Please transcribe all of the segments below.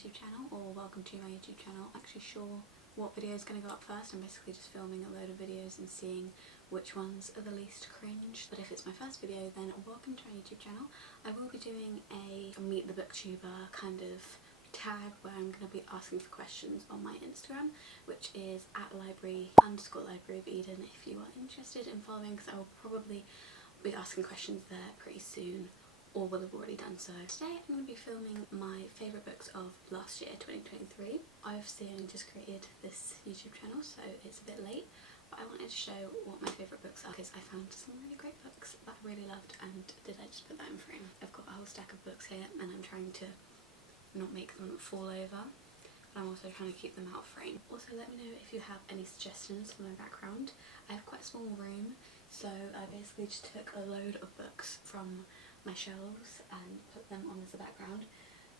YouTube channel, or welcome to my YouTube channel. I'm actually sure what video is going to go up first. I'm basically just filming a load of videos and seeing which ones are the least cringe. But if it's my first video, then welcome to my YouTube channel. I will be doing a Meet the Booktuber kind of tag where I'm going to be asking for questions on my Instagram, which is at library_libraryofeden if you are interested in following, because I will probably be asking questions there pretty soon, or will have already done so. Today I'm going to be filming my favourite books of last year, 2023. I obviously only just created this YouTube channel, so it's a bit late, but I wanted to show what my favourite books are because I found some really great books that I really loved, and did I just put that in frame? I've got a whole stack of books here and I'm trying to not make them fall over, but I'm also trying to keep them out of frame. Also, let me know if you have any suggestions for my background. I have quite a small room, so I basically just took a load of books from my shelves and put them on as a background.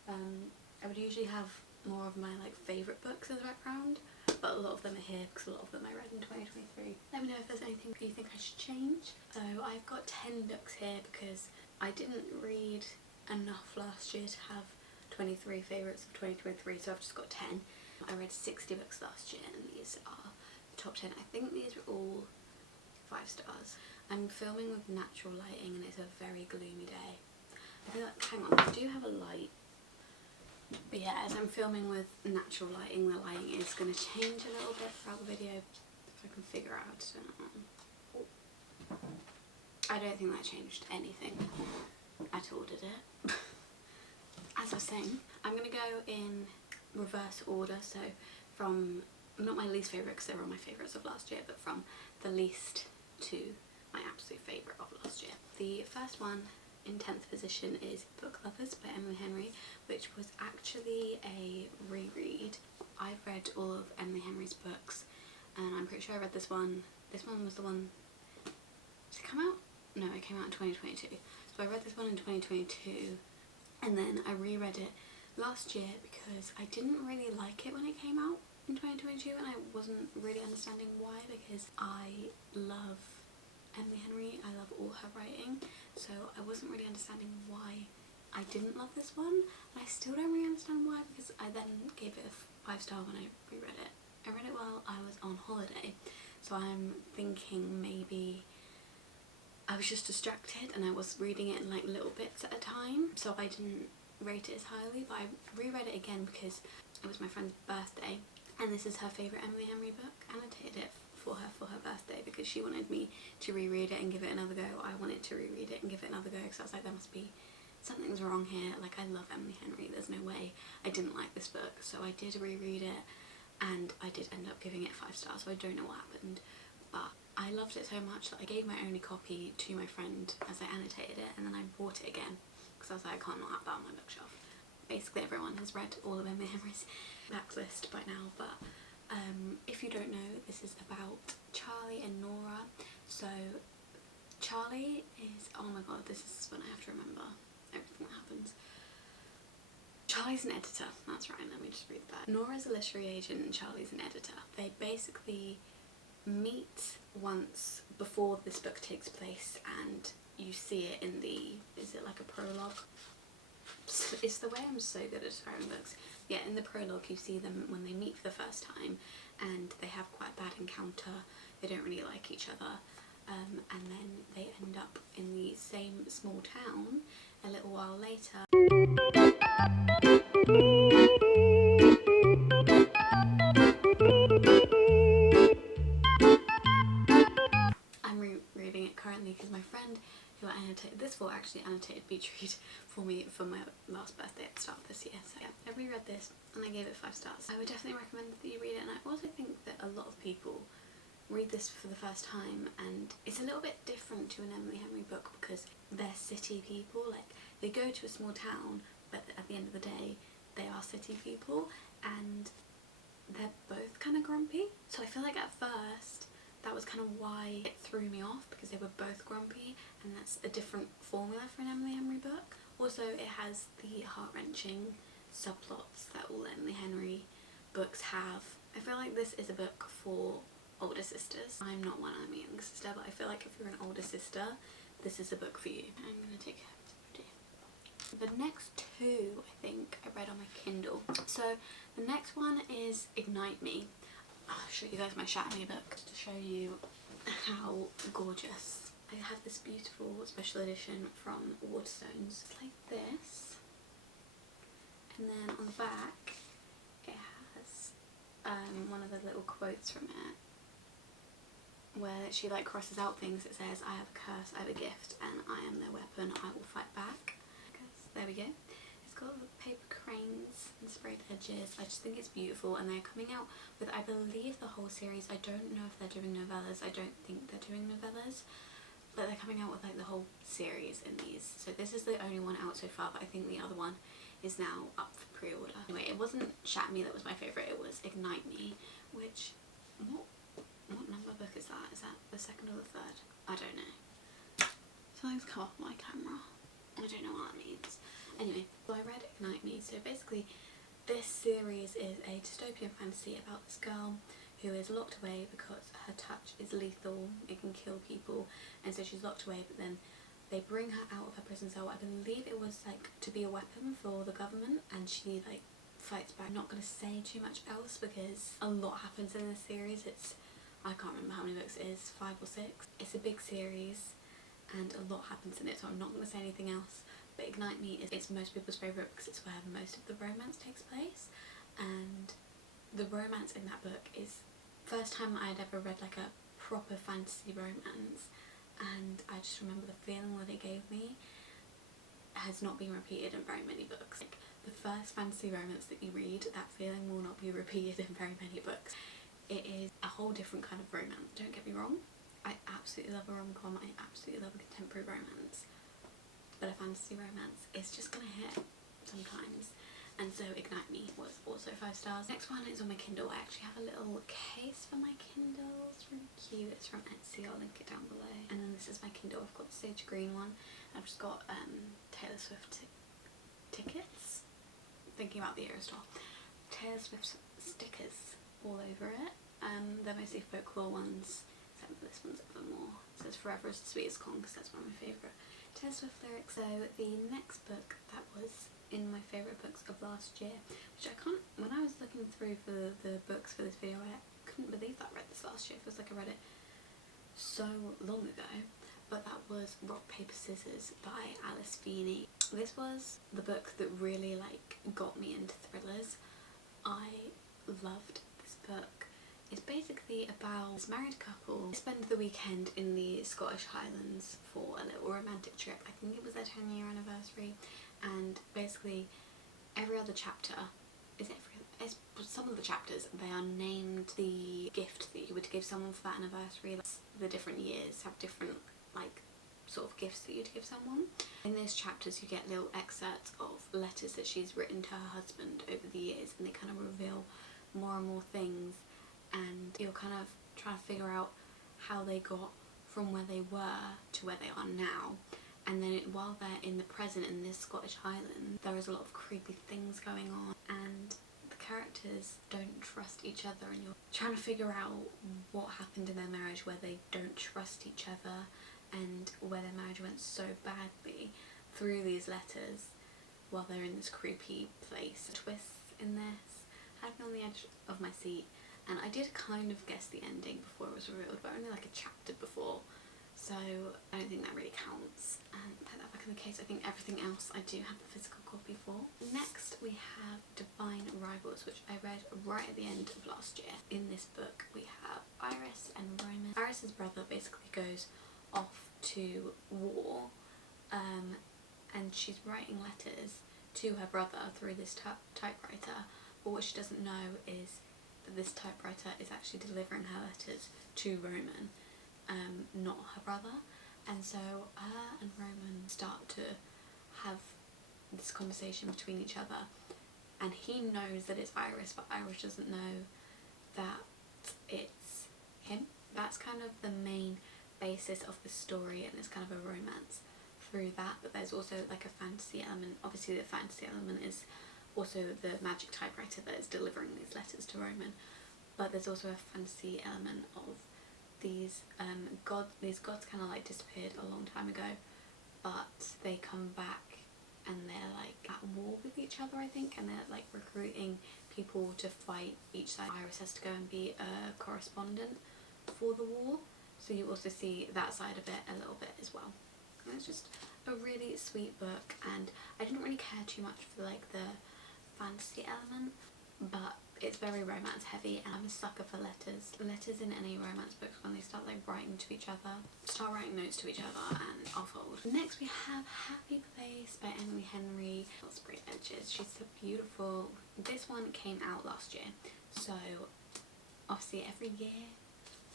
I would usually have more of my favourite books in the background, but a lot of them are here because a lot of them I read in 2023. Let me know if there's anything you think I should change. So I've got 10 books here because I didn't read enough last year to have 23 favourites of 2023, so I've just got 10. I read 60 books last year and these are the top 10. I think these are all 5 stars. I'm filming with natural lighting and it's a very gloomy day. I feel like, hang on, I do have a light. But yeah, as I'm filming with natural lighting, the lighting is going to change a little bit throughout the video, if I can figure out. I don't think that changed anything at all, did it? As I was saying, I'm going to go in reverse order, so from, not my least favourite because they were all my favourites of last year, but from the least to my absolute favourite of last year. The first one in 10th position is Book Lovers by Emily Henry, which was actually a reread. I've read all of Emily Henry's books and I'm pretty sure I read this one. This one was the one, did it come out? No, it came out in 2022. So I read this one in 2022 and then I reread it last year because I didn't really like it when it came out in 2022 and I wasn't really understanding why, because I love Emily Henry, I love all her writing, so I wasn't really understanding why I didn't love this one, and I still don't really understand why, because I then gave it a 5-star when I reread it. I read it while I was on holiday, so I'm thinking maybe I was just distracted and I was reading it in little bits at a time, so I didn't rate it as highly. But I reread it again because it was my friend's birthday and this is her favourite Emily Henry book. I annotated it for her birthday because she wanted me to reread it and give it another go. I wanted to reread it and give it another go because I was like, there must be something's wrong here. I love Emily Henry, there's no way I didn't like this book. So I did reread it and I did end up giving it 5 stars, so I don't know what happened, but I loved it so much that I gave my only copy to my friend as I annotated it, and then I bought it again because I was like, I can't not have that on my bookshelf. Basically everyone has read all of Emily Henry's backlist by now, but if you don't know, this is about Charlie and Nora. So Charlie is, oh my god, this is when I have to remember everything that happens. Charlie's an editor, that's right, let me just read that. Nora's a literary agent and Charlie's an editor. They basically meet once before this book takes place, and you see it in the, is it like a prologue? It's the way I'm so good at describing books. Yeah, in the prologue you see them when they meet for the first time and they have quite a bad encounter, they don't really like each other, and then they end up in the same small town a little while later. I'm rereading it currently because my friend who I annotated this for actually annotated Beach Read for me for my last birthday at the start of this year. So yeah, I reread this and I gave it 5 stars. I would definitely recommend that you read it, and I also think that a lot of people read this for the first time and it's a little bit different to an Emily Henry book because they're city people. They go to a small town, but at the end of the day they are city people and they're both kind of grumpy. So I feel like at first that was kind of why it threw me off, because they were both grumpy, and that's a different formula for an Emily Henry book. Also, it has the heart-wrenching subplots that all Emily Henry books have. I feel like this is a book for older sisters. I'm not one, I'm a younger sister, but I feel like if you're an older sister, this is a book for you. I'm going to take a The next two I think I read on my Kindle. So the next one is Ignite Me. I'll show you guys my Shatter Me book to show you how gorgeous. I have this beautiful special edition from Waterstones. It's like this, and then on the back it has one of the little quotes from it where she like crosses out things. It says, "I have a curse, I have a gift, and I am their weapon, I will fight back." There we go. It's got paper cranes and sprayed edges. I just think it's beautiful, and they're coming out with, I believe, the whole series. I don't know if they're doing novellas. I don't think they're doing novellas, but they're coming out with like the whole series in these. So this is the only one out so far, but I think the other one is now up for pre-order. Anyway, it wasn't Shatter Me that was my favourite, it was Ignite Me, which, what number book is that? Is that the second or the third? I don't know. Something's come off my camera. I don't know what that means. Anyway, so I read Ignite Me. So basically this series is a dystopian fantasy about this girl who is locked away because her touch is lethal, it can kill people, and so she's locked away, but then they bring her out of her prison cell. I believe it was like to be a weapon for the government, and she like fights back. I'm not going to say too much else because a lot happens in this series. It's, I can't remember how many books it is, 5 or 6. It's a big series and a lot happens in it, so I'm not going to say anything else. But Ignite Me is, it's most people's favourite because it's where most of the romance takes place, and the romance in that book is first time I'd ever read like a proper fantasy romance, and I just remember the feeling that it gave me has not been repeated in very many books. Like, the first fantasy romance that you read, that feeling will not be repeated in very many books. It is a whole different kind of romance, don't get me wrong. I absolutely love a rom-com, I absolutely love a contemporary romance, but a fantasy romance is just gonna hit sometimes. And so Ignite Me was also 5 stars. Next one is on my Kindle. I actually have a little case for my Kindle. It's really cute. It's from Etsy. I'll link it down below. And then this is my Kindle. I've got the sage green one. I've just got Taylor Swift tickets. Thinking about the Eras tour. Taylor Swift stickers all over it. They're mostly folklore ones. Except for this one's Evermore. It says Forever is the Sweetest Corn because that's one of my favourite Taylor Swift lyrics. So the next book that was in my favourite books of last year, which I can't, when I was looking through for the books for this video, I couldn't believe that I read this last year. It feels like I read it so long ago, but that was Rock Paper Scissors by Alice Feeney. This was the book that really like got me into thrillers. I loved this book. It's basically about this married couple. They spend the weekend in the Scottish Highlands for a little romantic trip. I think it was their 10-year anniversary, and basically every other chapter some of the chapters, they are named the gift that you would give someone for that anniversary. The different years have different like sort of gifts that you'd give someone. In those chapters you get little excerpts of letters that she's written to her husband over the years, and they kind of reveal more and more things, and you're kind of trying to figure out how they got from where they were to where they are now. And then while they're in the present in this Scottish Highland, there is a lot of creepy things going on, and the characters don't trust each other, and you're trying to figure out what happened in their marriage where they don't trust each other, and where their marriage went so badly through these letters while they're in this creepy place. Twists in this had me on the edge of my seat, and I did kind of guess the ending before it was revealed, but only like a chapter before, so I don't think that really counts. And put that back in the case. I think everything else I do have the physical copy for. Next we have Divine Rivals, which I read right at the end of last year. In this book we have Iris and Roman. Iris's brother basically goes off to war, and she's writing letters to her brother through this typewriter, but what she doesn't know is that this typewriter is actually delivering her letters to Roman, not her brother. And so her and Roman start to have this conversation between each other, and he knows that it's Iris, but Iris doesn't know that it's him. That's kind of the main basis of the story, and it's kind of a romance through that, but there's also like a fantasy element. Obviously the fantasy element is also the magic typewriter that is delivering these letters to Roman, but there's also a fantasy element of these gods kind of like disappeared a long time ago, but they come back and they're like at war with each other, I think, and they're like recruiting people to fight each side. Iris has to go and be a correspondent for the war, so you also see that side of it a little bit as well. And it's just a really sweet book, and I didn't really care too much for like the fantasy element, but it's very romance heavy, and I'm a sucker for letters. Letters in any romance books, when they start like writing to each other, start writing notes to each other, and I'll fold. Next we have Happy Place by Emily Henry. Sprayed edges, she's so beautiful. This one came out last year, so obviously every year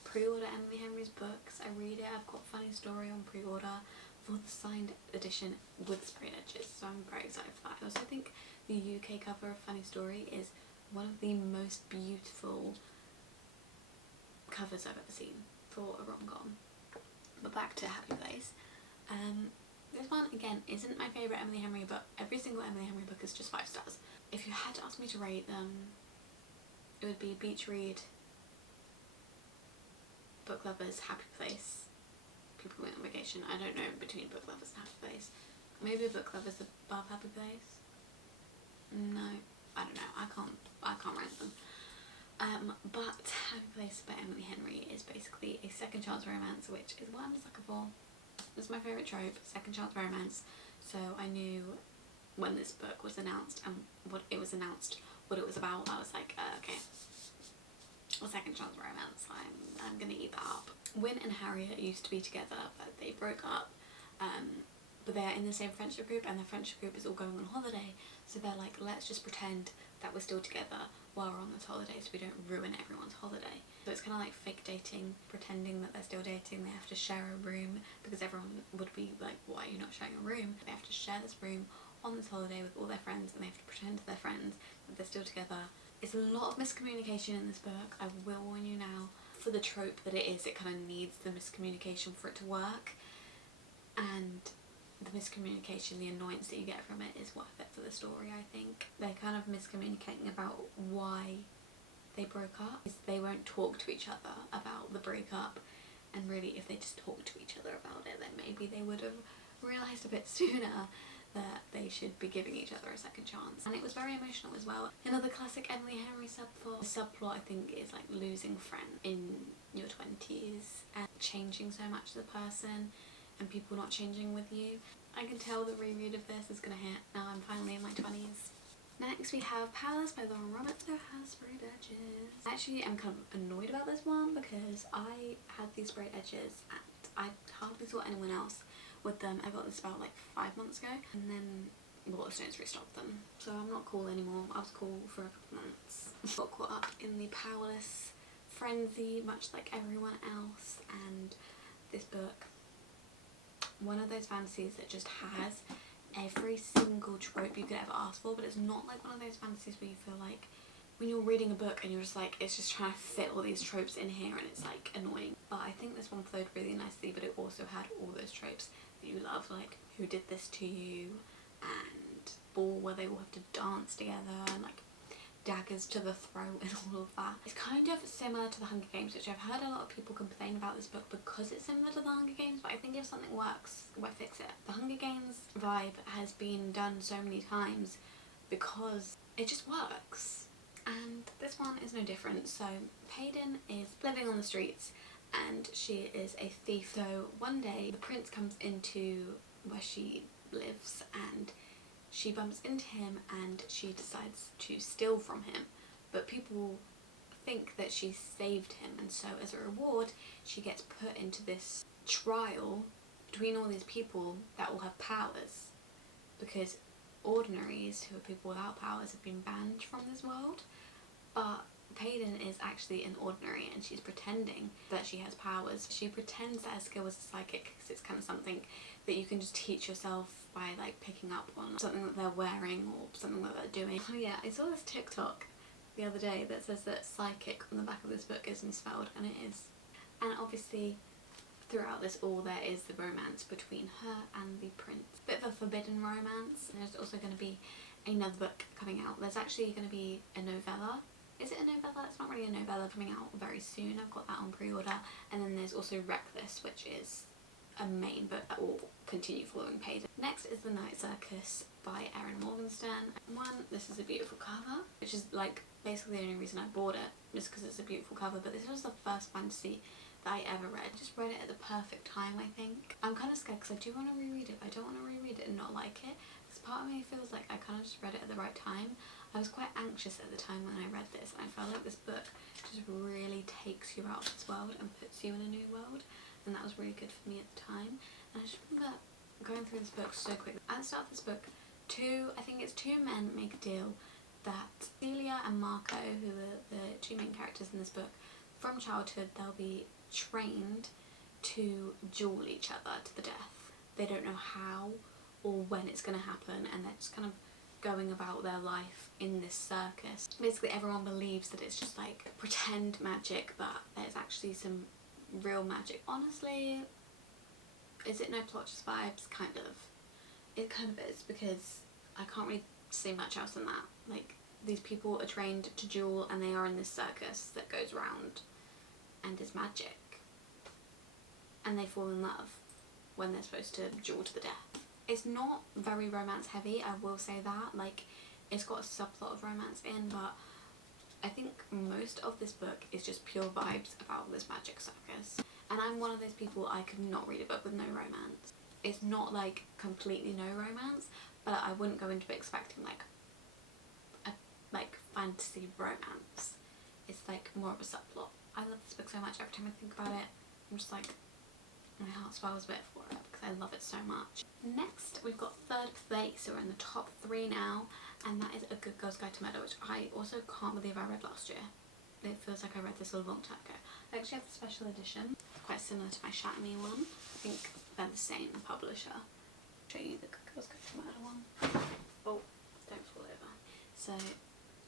pre-order Emily Henry's books. I read it. I've got Funny Story on pre-order for the signed edition with sprayed edges, so I'm very excited for that. I also think the UK cover of Funny Story is one of the most beautiful covers I've ever seen for a rom-com. But back to Happy Place. This one again isn't my favourite Emily Henry, but every single Emily Henry book is just 5 stars. If you had to ask me to rate them, it would be Beach Read, Book Lovers, Happy Place, People Going on Vacation. I don't know between Book Lovers and Happy Place. Maybe Book Lovers above Happy Place? No, I don't know. I can't rank them. But Happy Place by Emily Henry is basically a second chance romance, which is what I'm a sucker for. It's my favourite trope, second chance romance. So I knew when this book was announced and what it was about, I was like, okay, a second chance romance, I'm gonna eat that up. Wyn and Harriet used to be together, but they broke up. But they're in the same friendship group, and the friendship group is all going on holiday, so they're like, let's just pretend that we're still together while we're on this holiday so we don't ruin everyone's holiday. So it's kind of like fake dating, pretending that they're still dating. They have to share a room because everyone would be like, why are you not sharing a room? They have to share this room on this holiday with all their friends, and they have to pretend to their friends that they're still together. It's a lot of miscommunication in this book, I will warn you now. For the trope that it is, it kind of needs the miscommunication for it to work, and the miscommunication, the annoyance that you get from it is worth it for the story, I think. They're kind of miscommunicating about why they broke up. They won't talk to each other about the breakup, and really if they just talked to each other about it, then maybe they would have realised a bit sooner that they should be giving each other a second chance. And it was very emotional as well. Another classic Emily Henry subplot. The subplot, I think, is like losing friends in your 20s and changing so much as a person, and people not changing with you. I can tell the reread of this is gonna hit now I'm finally in my 20s. Next we have Palace by Lauren Roberts, who has sprayed edges. Actually, I'm kind of annoyed about this one because I had these sprayed edges and I hardly saw anyone else with them. I got this about like 5 months ago, and then Waterstones restocked them. So I'm not cool anymore. I was cool for a couple months. Got caught up in the Powerless frenzy, much like everyone else, and this book, one of those fantasies that just has every single trope you could ever ask for, but it's not like one of those fantasies where you feel like when you're reading a book and you're just like, it's just trying to fit all these tropes in here and it's like annoying. But I think this one flowed really nicely, but it also had all those tropes that you love, like who did this to you, and ball where they all have to dance together, and like daggers to the throat and all of that. It's kind of similar to The Hunger Games, which I've heard a lot of people complain about this book because it's similar to The Hunger Games, but I think if something works, why fix it? The Hunger Games vibe has been done so many times because it just works, and this one is no different. So Payden is living on the streets and she is a thief. So one day the prince comes into where she lives and she bumps into him and she decides to steal from him, but people think that she saved him, and so as a reward she gets put into this trial between all these people that all have powers, because ordinaries, who are people without powers, have been banned from this world. But Payden is actually an ordinary and she's pretending that she has powers. She pretends that her skill was a psychic because it's kind of something that you can just teach yourself by like picking up on something that they're wearing or something that they're doing. Oh yeah, I saw this TikTok the other day that says that psychic on the back of this book is misspelled, and it is. And obviously throughout this all there is the romance between her and the prince. Bit of a forbidden romance. And there's also going to be another book coming out. There's actually going to be a novella. Is it a novella? It's not really a novella, coming out very soon. I've got that on pre-order. And then there's also Reckless, which is a main book that will continue following pages. Next is The Night Circus by Erin Morgenstern. This is a beautiful cover, which is like basically the only reason I bought it, just because it's a beautiful cover, but this was the first fantasy that I ever read. I just read it at the perfect time, I think. I'm kind of scared because I do want to reread it, but I don't want to reread it and not like it. Because part of me feels like I kind of just read it at the right time. I was quite anxious at the time when I read this, and I felt like this book just really takes you out of this world and puts you in a new world, and that was really good for me at the time. And I just remember going through this book so quickly. At the start of this book, I think it's two men make a deal that Celia and Marco, who are the two main characters in this book, from childhood they'll be trained to duel each other to the death. They don't know how or when it's going to happen, and they're just kind of going about their life in this circus. Basically everyone believes that it's just like pretend magic, but there's actually some real magic. Honestly, is it no plot, just vibes? Kind of. It kind of is, because I can't really say much else than that. Like, these people are trained to duel and they are in this circus that goes round and is magic. And they fall in love when they're supposed to duel to the death. It's not very romance heavy, I will say that. Like, it's got a subplot of romance in, but I think most of this book is just pure vibes about this magic circus. And I'm one of those people, I could not read a book with no romance. It's not like completely no romance, but I wouldn't go into it expecting like a fantasy romance. It's like more of a subplot. I love this book so much. Every time I think about it, I'm just like, my heart swells a bit for it because I love it so much. Next, we've got Third Place, so we're in the top 3 now, and that is A Good Girl's Guide to Murder, which I also can't believe I read last year. It feels like I read this a long time ago. I actually have the special edition, quite similar to my Shatter Me one. I think they're the same publisher. I'll show you the Good Girl's Guide to Murder one. Oh, don't fall over. So,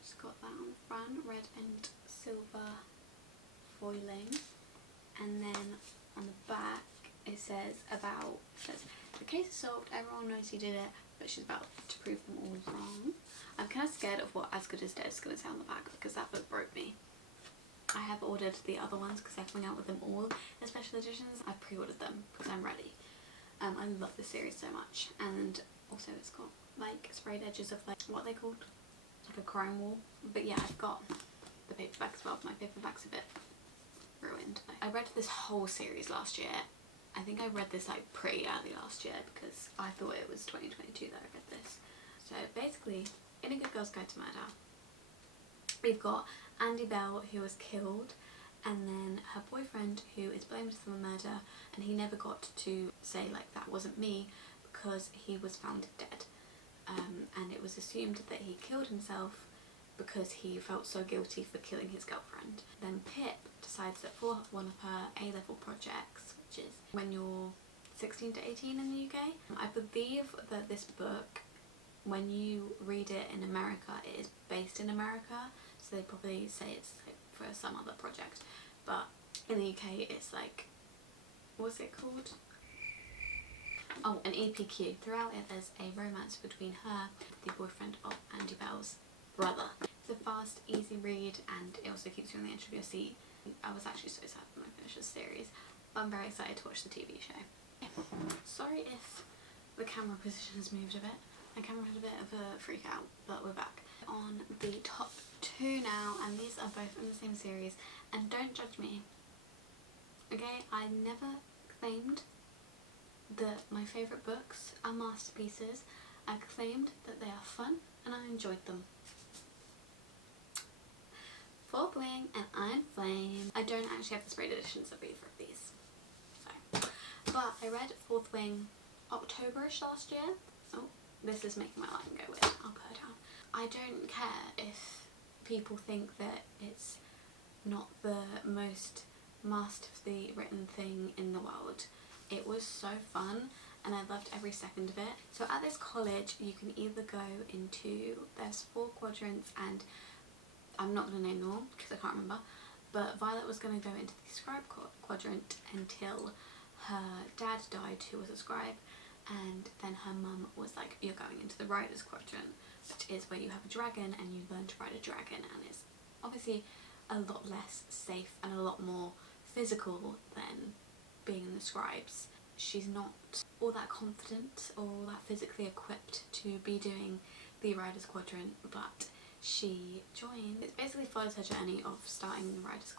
just got that on the front, red and silver foiling, and then on the back it says the case is solved, everyone knows he did it, but she's about to prove them all wrong. I'm kind of scared of what As Good as Dead is going to say on the back, because that book broke me. I have ordered the other ones because they're coming out with them all as special editions. I pre-ordered them because I'm ready. I love this series so much, and also it's got like sprayed edges of like, what are they called? Like a crime wall. But yeah, I've got the paperback as well. My paperback's a bit ruined. I read this whole series last year. I think I read this like pretty early last year because I thought it was 2022 that I read this. So basically, in A Good Girl's Guide to Murder, we've got Andy Bell, who was killed, and then her boyfriend, who is blamed for the murder, and he never got to say like, that wasn't me, because he was found dead. And it was assumed that he killed himself because he felt so guilty for killing his girlfriend. Then Pip decides that for one of her A-level projects, which is when you're 16 to 18 in the UK, I believe that this book, when you read it in America, it is based in America, so they probably say it's like for some other project, but in the UK it's like, what's it called? Oh, an EPQ. Throughout it there's a romance between her, the boyfriend of Andy Bell's brother. It's a fast, easy read, and it also keeps you on the edge of your seat. I was actually so sad when I finished this series, but I'm very excited to watch the TV show. Sorry if the camera position has moved a bit. My camera had a bit of a freak out, but we're back. On the top 2 now, and these are both in the same series, and don't judge me. Okay, I never claimed that my favourite books are masterpieces. I claimed that they are fun and I enjoyed them. Fourth Wing and Iron Flame. I don't actually have the sprayed editions of either of these. So. But I read Fourth Wing October-ish last year. Oh, this is making my lighting go weird. I'll put it down. I don't care if people think that it's not the most masterfully written thing in the world. It was so fun and I loved every second of it. So at this college you can either go into, there's 4 quadrants, and I'm not going to name them all because I can't remember, but Violet was going to go into the scribe quadrant until her dad died, who was a scribe, and then her mum was like, you're going into the writer's quadrant, which is where you have a dragon and you learn to ride a dragon, and it's obviously a lot less safe and a lot more physical than being in the scribes. she's not all that confident or all that physically equipped to be doing the Writers Quadrant, but she joined. It basically follows her journey of starting the Writers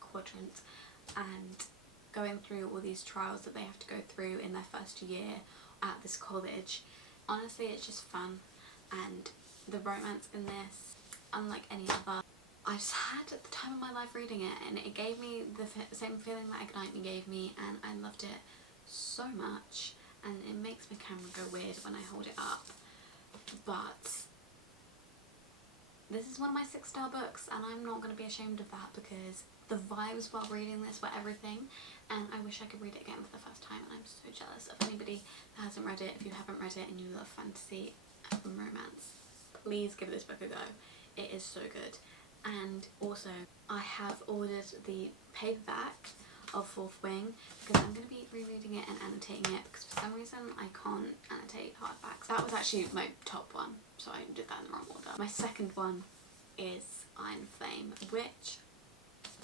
Quadrant and going through all these trials that they have to go through in their first year at this college. Honestly, it's just fun, and the romance in this, unlike any other, I just had the time of my life reading it, and it gave me the same feeling that Ignite Me gave me, and I loved it so much, and it makes my camera go weird when I hold it up. But this is one of my 6-star books, and I'm not going to be ashamed of that, because the vibes while reading this were everything, and I wish I could read it again for the first time, and I'm so jealous of anybody that hasn't read it. If you haven't read it and you love fantasy and romance, please give this book a go. It is so good. And also, I have ordered the paperback of Fourth Wing, because I'm going to be rereading it and annotating it, because for some reason I can't annotate hardbacks. That was actually my top one, so I did that in the wrong order. My second one is Iron Flame, which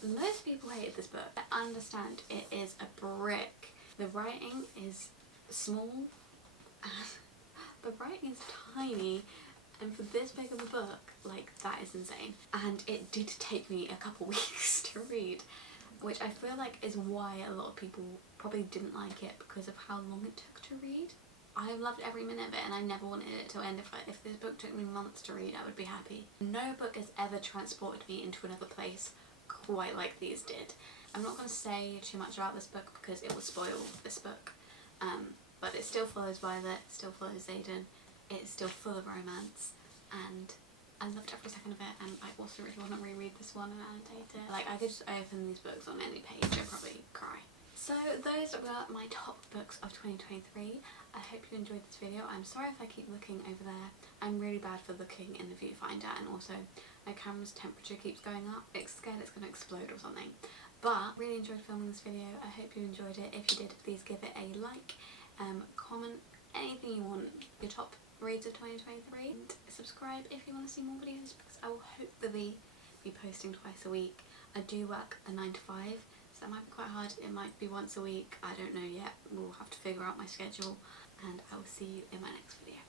most people hated this book. I understand, it is a brick. The writing is small, the writing is tiny, and for this big of a book, like, that is insane. And it did take me a couple weeks to read, which I feel like is why a lot of people probably didn't like it, because of how long it took to read. I loved every minute of it, and I never wanted it to end. If this book took me months to read, I would be happy. No book has ever transported me into another place quite like these did. I'm not going to say too much about this book because it will spoil this book, but it still follows Violet, it still follows Xaden, it's still full of romance, and I loved every second of it, and I also really want to reread this one and annotate it. Like, I could just open these books on any page and probably cry. So those were my top books of 2023. I hope you enjoyed this video. I'm sorry if I keep looking over there. I'm really bad for looking in the viewfinder, and also my camera's temperature keeps going up. It's scared it's going to explode or something. But really enjoyed filming this video. I hope you enjoyed it. If you did, please give it a like, comment, anything you want, your top reads of 2023, and subscribe if you want to see more videos, because I will hopefully be posting twice a week. I do work a 9 to 5, so that might be quite hard. It might be once a week, I don't know yet. We'll have to figure out my schedule, and I will see you in my next video.